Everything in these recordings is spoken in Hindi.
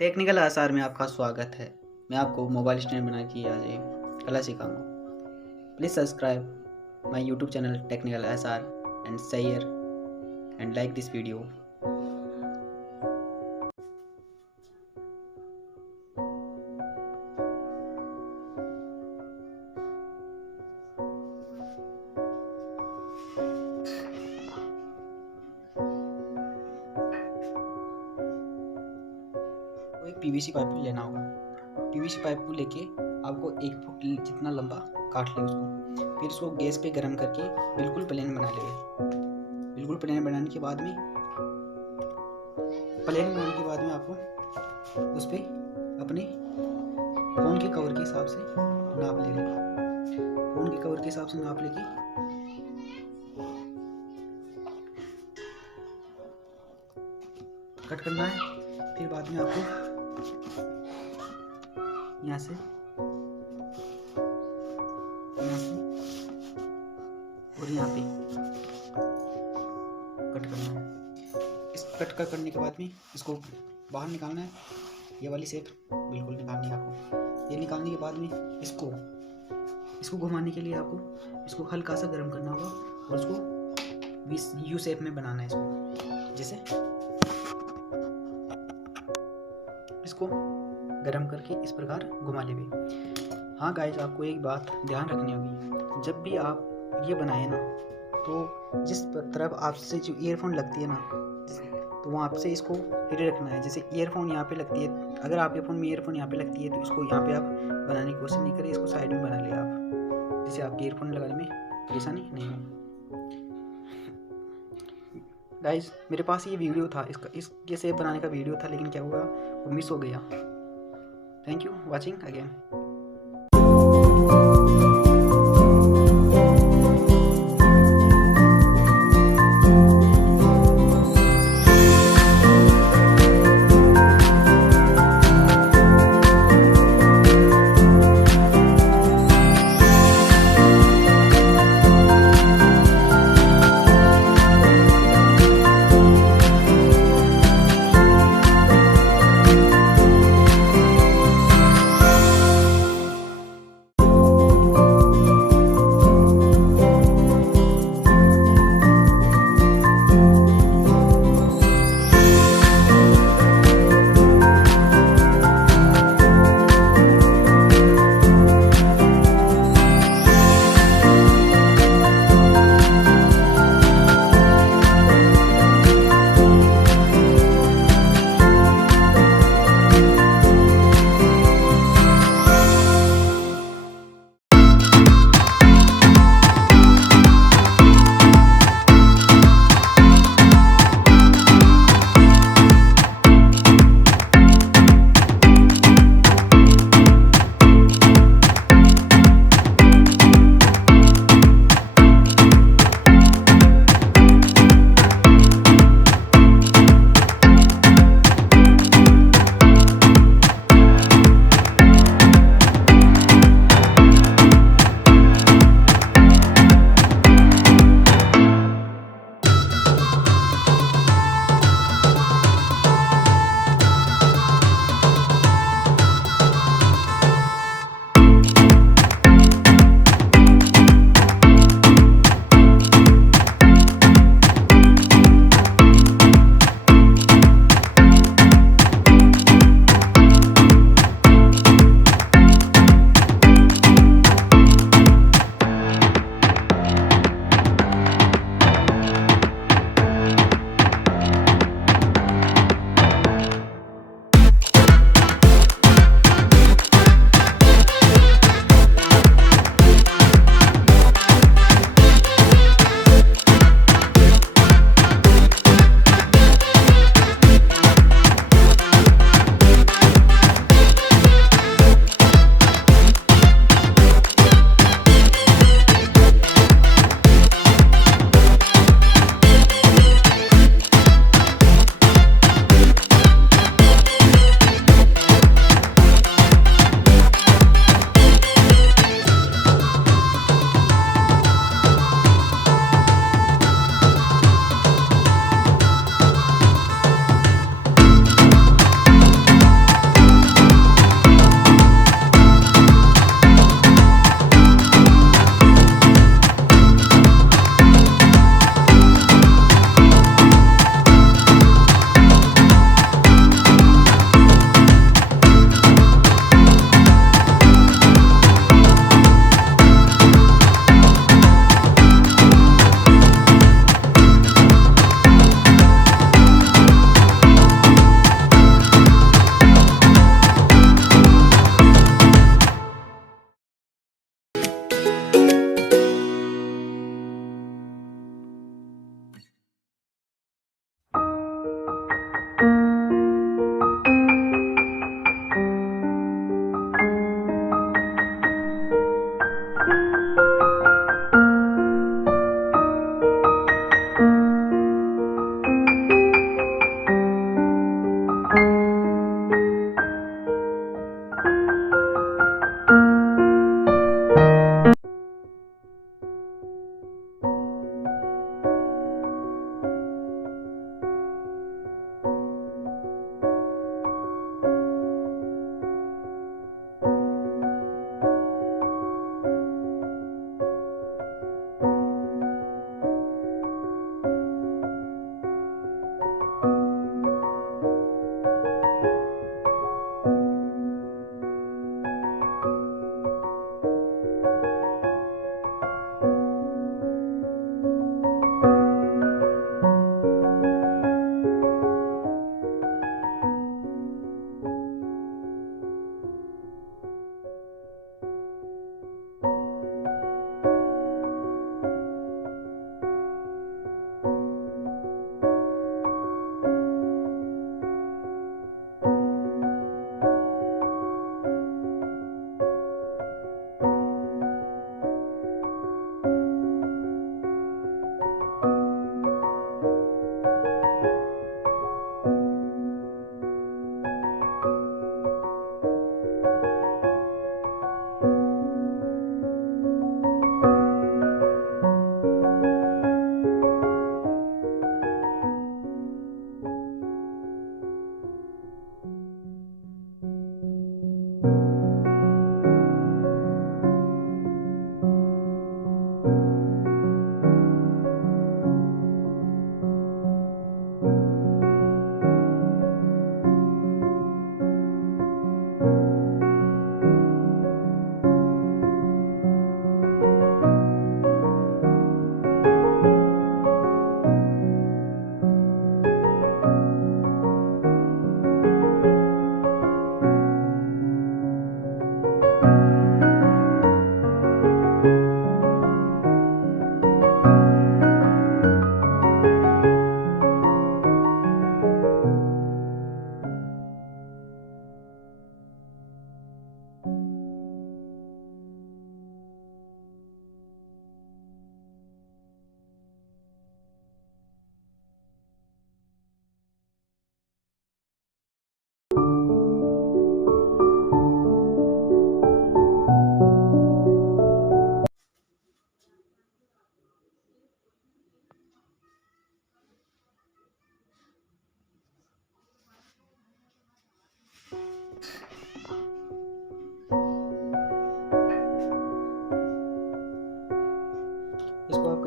टेक्निकल आसार में आपका स्वागत है। मैं आपको मोबाइल स्टैंड बना के आज एक कला सिखाऊंगा। Please subscribe my YouTube channel technical आसार and share and like this video. तो एक पीवीसी पाइप लेना होगा। पीवीसी पाइप को लेके आपको 1 फुट जितना लंबा काट ले उसको, फिर उसको गैस पे गर्म करके बिल्कुल प्लेन बना ले। बिल्कुल प्लेन बनाने के बाद में आपको उस पर अपने फ़ोन के कवर के हिसाब से नाप लेना। फ़ोन के कवर के हिसाब से नाप लेके कट करना है। फिर बाद में आपको यहाँ से और यहाँ पे कट करना है। इस कट करने के बाद में इसको बाहर निकालना है। ये वाली शेप बिल्कुल निकालनी है आपको। ये निकालने के बाद में इसको घुमाने के लिए आपको इसको हल्का सा गर्म करना होगा और इसको यू शेप में बनाना है। जैसे इसको गरम करके इस प्रकार घुमा लेंगे। हाँ गाइस, आपको एक बात ध्यान रखनी होगी। जब भी आप ये बनाए ना, तो जिस तरफ आपसे जो ईयरफोन लगती है ना, तो वहाँ से इसको हिडे रखना है। जैसे ईयरफोन यहाँ पे लगती है, अगर आपके फ़ोन में ईयरफोन यहाँ पे लगती है तो इसको यहाँ पे आप बनाने की कोशिश नहीं करें, इसको साइड में बना ले आप, जिससे आपके ईयरफोन लगाने में परेशानी नहीं हो। गाइस, मेरे पास ये वीडियो था, इसके शेप बनाने का वीडियो था, लेकिन क्या हुआ वो मिस हो गया। Thank you watching again.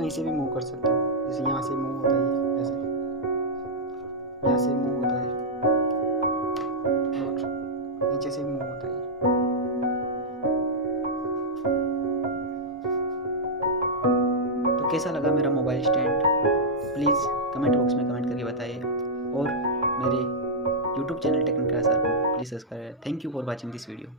इसे भी मूव कर सकते हो, जैसे यहाँ से मूव होता है, ऐसे यहाँ से मूव होता है और नीचे से भी मूव होता है। तो कैसा लगा मेरा mobile stand, please comment box में कमेंट करके बताइए, और मेरे YouTube चैनल टेक्निकल सर को please subscribe. Thank you for watching this video.